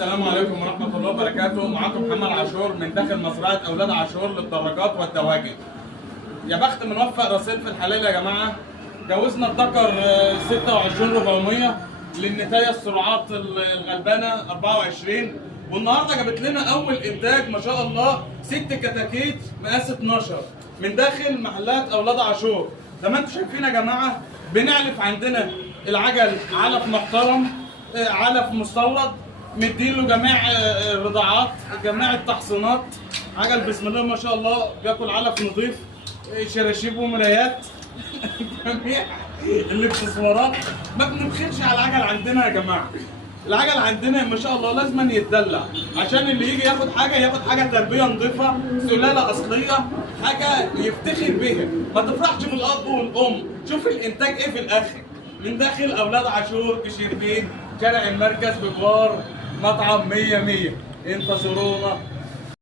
السلام عليكم ورحمة الله وبركاته. معاكم محمد عاشور من داخل مزرعة أولاد عاشور للدراجات والدواجن. يا بخت منوفق رصيد في الحلال يا جماعة. جوزنا الذكر 26400 للنتاية السرعات الغلبانة 24، والنهارده جابت لنا أول إنتاج ما شاء الله 6 كتاكيت مقاس 12 من داخل محلات أولاد عاشور. زي ما انتم شايفين يا جماعة بنعلف عندنا العجل علف محترم، علف مستورد، مديله جميع الرضاعات، جميع التحصينات. عجل بسم الله ما شاء الله بياكل علف نظيف، شراشيب ومرايات جميع الاكسسوارات. ما بنبخلش على العجل عندنا يا جماعه. العجل عندنا ما شاء الله لازم يتدلع عشان اللي يجي ياخد حاجه تربيه نظيفه، سلاله اصليه، حاجه يفتخر بيها. ما تفرحش بالاب والام، شوف الانتاج ايه في الاخر. من داخل اولاد عاشور بشربين، شارع المركز بجوار مطعم 100 100. انتصرونا.